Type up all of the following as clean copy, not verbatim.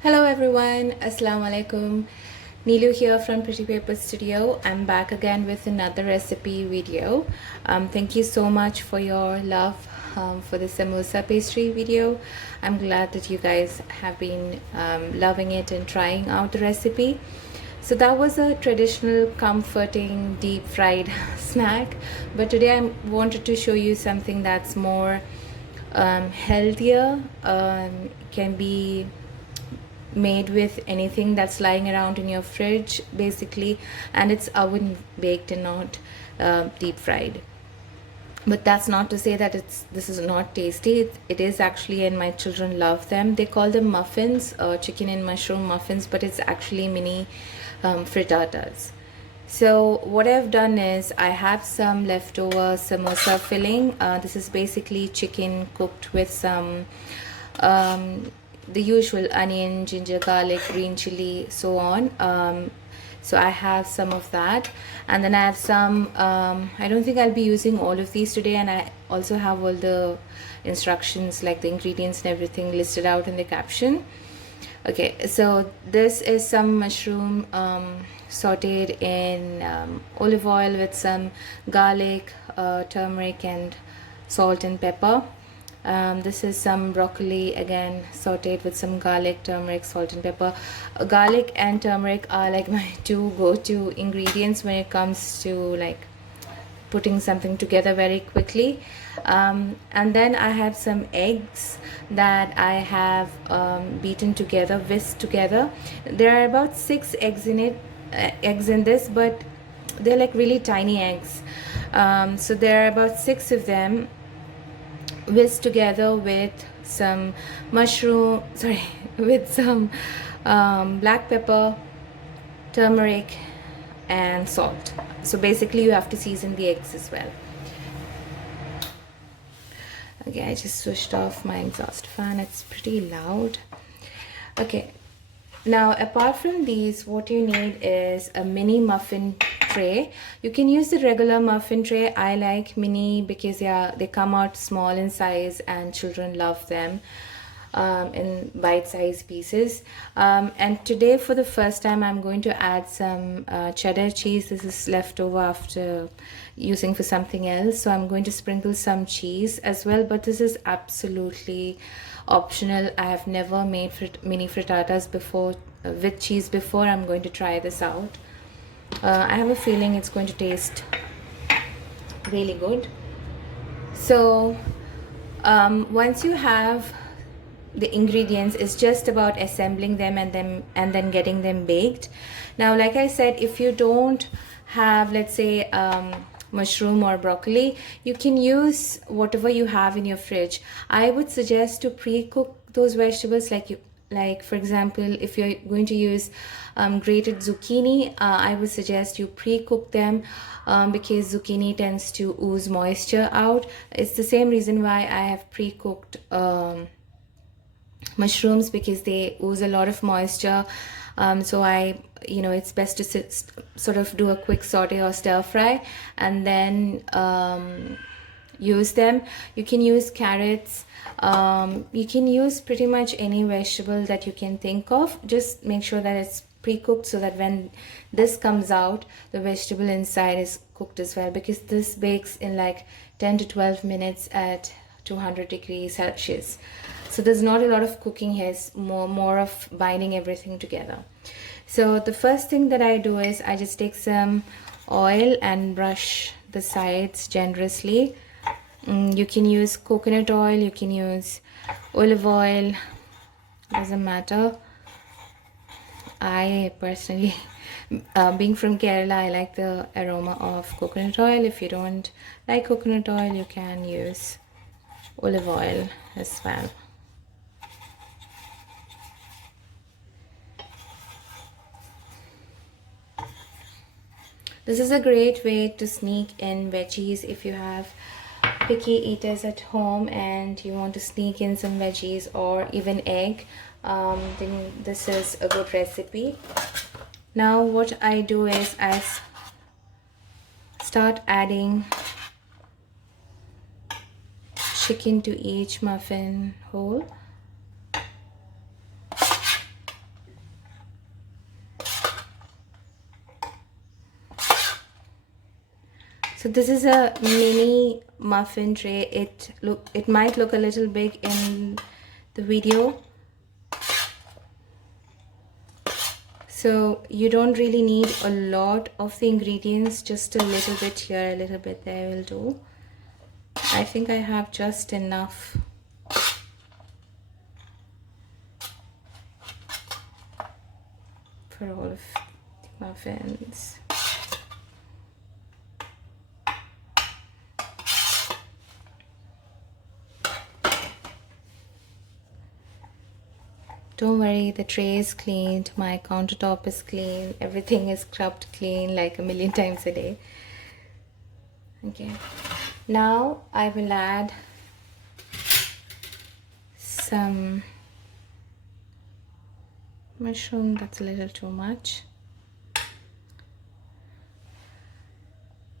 Hello everyone, Assalamu alaikum. Neelu here from Pretty Paper Studio. I'm back again with another recipe video. Thank you so much for your love for the samosa pastry video. I'm glad that you guys have been loving it and trying out the recipe. So that was a traditional comforting deep fried snack, but today I wanted to show you something that's more healthier, can be made with anything that's lying around in your fridge basically, and it's oven baked and not deep fried. But that's not to say that this is not tasty. It is actually, and my children love them. They call them muffins, chicken and mushroom muffins, but it's actually mini frittatas. So what I've done is I have some leftover samosa filling. This is basically chicken cooked with some the usual onion, ginger, garlic, green chili, so on. So I have some of that, and then I have some I don't think I'll be using all of these today, and I also have all the instructions, like the ingredients and everything, listed out in the caption. Okay, so this is some mushroom sauteed in olive oil with some garlic, turmeric and salt and pepper. This is some broccoli, again sauteed with some garlic, turmeric, salt and pepper. Garlic and turmeric are like my two go-to ingredients when it comes to like putting something together very quickly. And then I have some eggs that I have beaten together, whisked together. There are about 6 eggs in it, eggs in this, but they're like really tiny eggs. So there are about 6 of them, whisked together with some with some black pepper, turmeric and salt. So basically you have to season the eggs as well. Okay, I just switched off my exhaust fan, it's pretty loud. Okay, now apart from these, what you need is a mini muffin tray. You can use the regular muffin tray. I like mini because they come out small in size and children love them in bite-sized pieces. And today for the first time I'm going to add some cheddar cheese. This is leftover after using for something else, so I'm going to sprinkle some cheese as well, but this is absolutely optional. I have never made mini frittatas before with cheese before. I'm going to try this out. I have a feeling it's going to taste really good. So once you have the ingredients, it's just about assembling them and then getting them baked. Now, like I said, if you don't have, let's say, mushroom or broccoli, you can use whatever you have in your fridge. I would suggest to pre-cook those vegetables, like for example, if you're going to use grated zucchini, I would suggest you pre-cook them because zucchini tends to ooze moisture out. It's the same reason why I have pre-cooked mushrooms, because they ooze a lot of moisture. So it's best to sort of do a quick saute or stir fry and then use them. You can use carrots, you can use pretty much any vegetable that you can think of. Just make sure that it's pre-cooked so that when this comes out, the vegetable inside is cooked as well, because this bakes in like 10 to 12 minutes at 200 degrees Celsius. So there's not a lot of cooking here, it's more of binding everything together. So the first thing that I do is I just take some oil and brush the sides generously. You can use coconut oil, you can use olive oil, doesn't matter. I personally, being from Kerala, I like the aroma of coconut oil. If you don't like coconut oil, you can use olive oil as well. This is a great way to sneak in veggies if you have picky eaters at home and you want to sneak in some veggies or even egg. Then this is a good recipe. Now what I do is I start adding chicken to each muffin hole. So this is a mini muffin tray. It might look a little big in the video. So you don't really need a lot of the ingredients, just a little bit here, a little bit there will do. I think I have just enough. For all of the muffins. Don't worry, the tray is cleaned, my countertop is clean, everything is scrubbed clean like a million times a day. Okay, now I will add some mushroom. That's a little too much.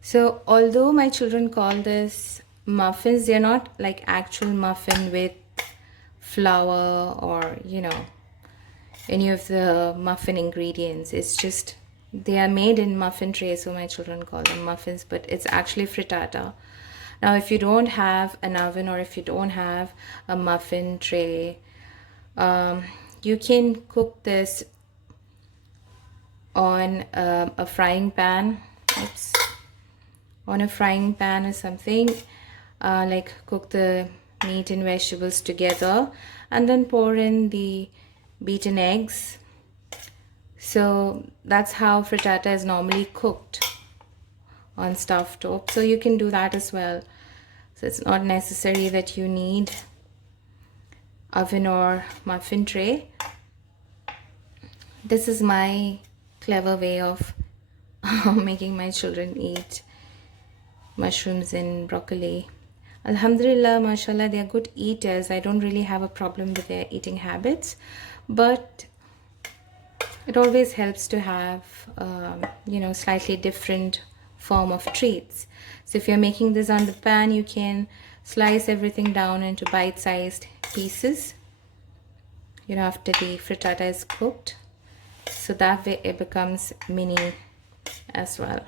So although my children call this muffins, they're not like actual muffin with flour or any of the muffin ingredients. It's just they are made in muffin trays, so my children call them muffins, but it's actually frittata. Now if you don't have an oven or if you don't have a muffin tray, you can cook this on a frying pan. Oops. On a frying pan or something, like cook the meat and vegetables together and then pour in the beaten eggs. So that's how frittata is normally cooked on stovetop. So you can do that as well. So it's not necessary that you need oven or muffin tray. This is my clever way of making my children eat mushrooms and broccoli. Alhamdulillah, mashallah, they are good eaters. I don't really have a problem with their eating habits, but it always helps to have slightly different form of treats. So if you're making this on the pan, you can slice everything down into bite-sized pieces after the frittata is cooked, so that way it becomes mini as well.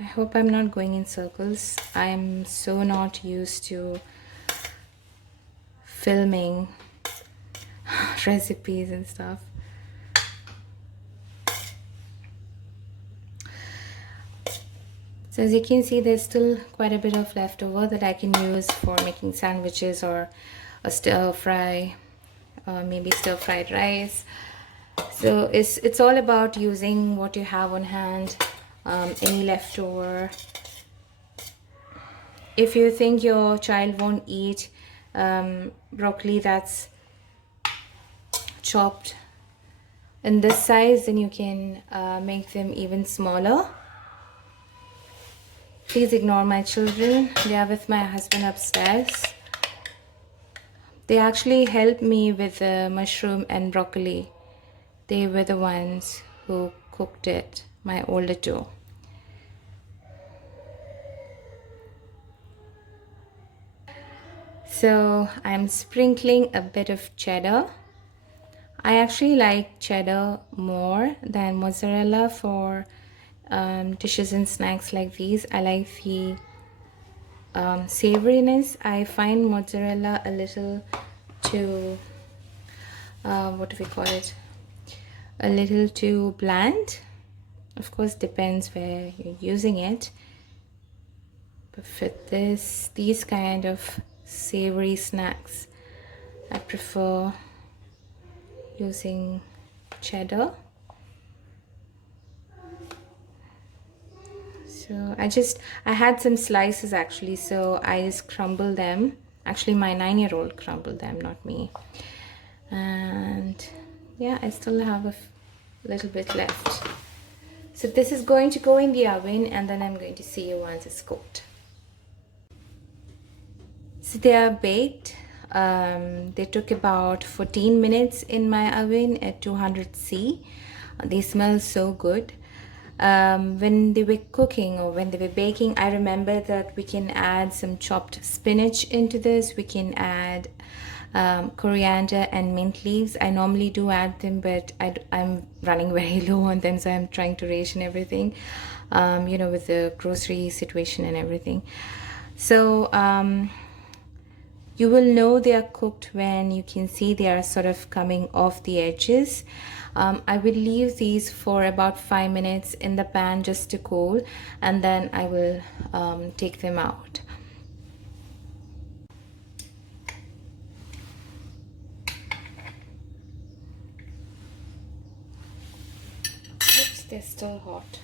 I hope I'm not going in circles. I'm so not used to filming recipes and stuff. So as you can see, there's still quite a bit of leftover that I can use for making sandwiches or a stir fry, or maybe stir fried rice. So it's all about using what you have on hand. Any leftover. If you think your child won't eat broccoli that's chopped in this size, then you can make them even smaller. Please ignore my children. They are with my husband upstairs. They actually helped me with the mushroom and broccoli. They were the ones who cooked it, my older two. So I'm sprinkling a bit of cheddar. I actually like cheddar more than mozzarella for dishes and snacks like these. I like the savoriness. I find mozzarella a little too, what do we call it? A little too bland. Of course, depends where you're using it. But for these kind of savory snacks, I prefer using cheddar. So I had some slices actually, so I just crumbled them. Actually, my 9-year-old crumbled them, not me. And yeah, I still have a little bit left. So this is going to go in the oven, and then I'm going to see you once it's cooked. So they are baked. They took about 14 minutes in my oven at 200°C. They smell so good. When they were cooking or when they were baking, I remember that we can add some chopped spinach into this. We can add coriander and mint leaves. I normally do add them, but I'm running very low on them, so I'm trying to ration everything. with the grocery situation and everything. So you will know they are cooked when you can see they are sort of coming off the edges. I will leave these for about 5 minutes in the pan just to cool, and then I will take them out. Oops, they're still hot.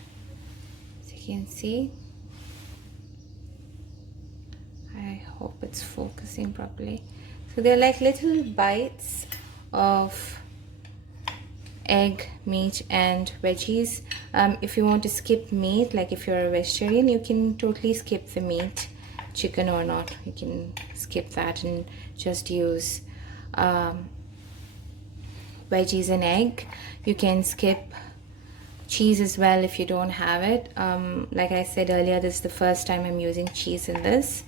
As you can see, I hope it's focusing properly. So they're like little bites of egg, meat and veggies. If you want to skip meat, like if you're a vegetarian, you can totally skip the meat, chicken or not, you can skip that and just use veggies and egg. You can skip cheese as well if you don't have it. Like I said earlier, this is the first time I'm using cheese in this.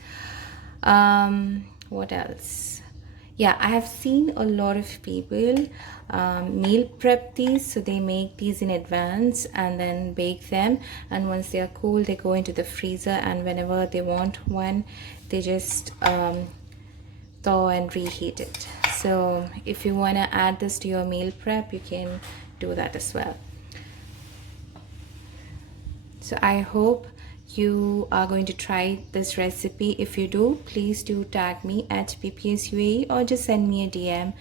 What else? Yeah, I have seen a lot of people meal prep these. So they make these in advance and then bake them, and once they are cool they go into the freezer, and whenever they want one they just thaw and reheat it. So if you want to add this to your meal prep, you can do that as well. So I hope you are going to try this recipe. If you do, please do tag me at ppsuae or just send me a DM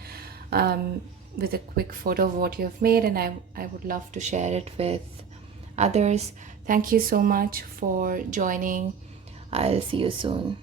with a quick photo of what you have made, and I would love to share it with others. Thank you so much for joining. I'll see you soon.